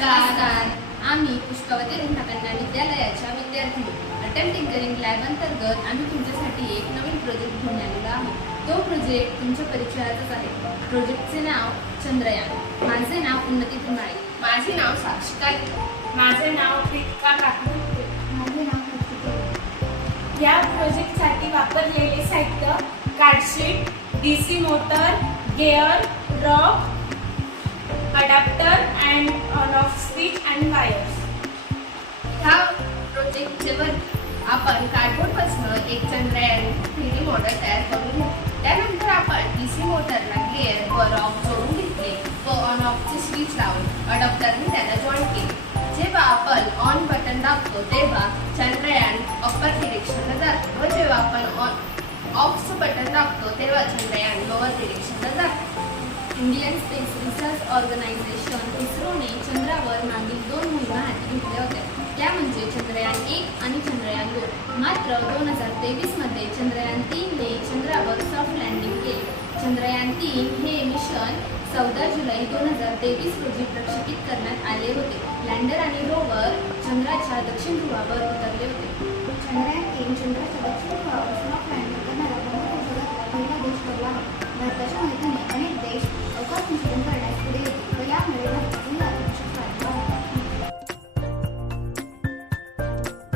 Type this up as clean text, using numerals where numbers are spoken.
नमस्कार. आम्ही पुष्पावती कन्या विद्यालयाच्या विद्यार्थी अटेम्प्टिंग करिंग लॅब अंतर्गत आम्ही तुमच्यासाठी एक नवीन प्रोजेक्ट घेऊन आलेलो आहोत. तो प्रोजेक्ट तुमच्या परिचयाचाच आहे. प्रोजेक्टचे नाव चंद्रयान. माझे नाव उन्नती धुमाळे. माझे नाव साक्षिका. माझे नाव प्रीतिका काकडे. माझे नाव मुक्ती. या प्रोजेक्टसाठी वापरलेले साहित्य card sheet, DC motor, gear, rock, adapter and on off switch and wires. ह्या प्रोजेक्टचे वर आपण कार्डबोर्डपासून एक चंद्रयान 3D मॉडेल तयार करून घेऊ. त्यानंतर आपण DC मोटरला गेअर व रॉक जोडून घेतले व ऑन ऑफचे स्विच लावून अडॅप्टरने त्याला जॉईन केले. जेव्हा आपण ऑन बटन दाबतो तेव्हा चंद्रयान अप्पर डिरेक्शनला जाते व जेव्हा आपण ऑफचं बटन दाबतो तेव्हा चंद्रयान लोअर डिरेक्शनला जाते. इंडियन स्पेस रिसर्च ऑर्गनायझेशन इस्रोने चंद्रावर मागील 2 मोहिमा हाती घेतल्या होत्या. त्या म्हणजे चंद्रयान 1 आणि चंद्रयान 2. मात्र 2023 मध्ये चंद्रयान 3 ने चंद्रावर सॉफ्ट लँडिंग केले. चंद्रयान 3 हे मिशन 14 जुलै 2023 रोजी प्रक्षेपित करण्यात आले होते. लँडर आणि रोवर चंद्राच्या दक्षिण ध्रुवावर उतरले होते. चंद्रयान 3 चंद्राच्या दक्षिण ध्रुवावर सॉफ्ट लँडिंग करणारा जगातला पहिला देश ठरला आहे.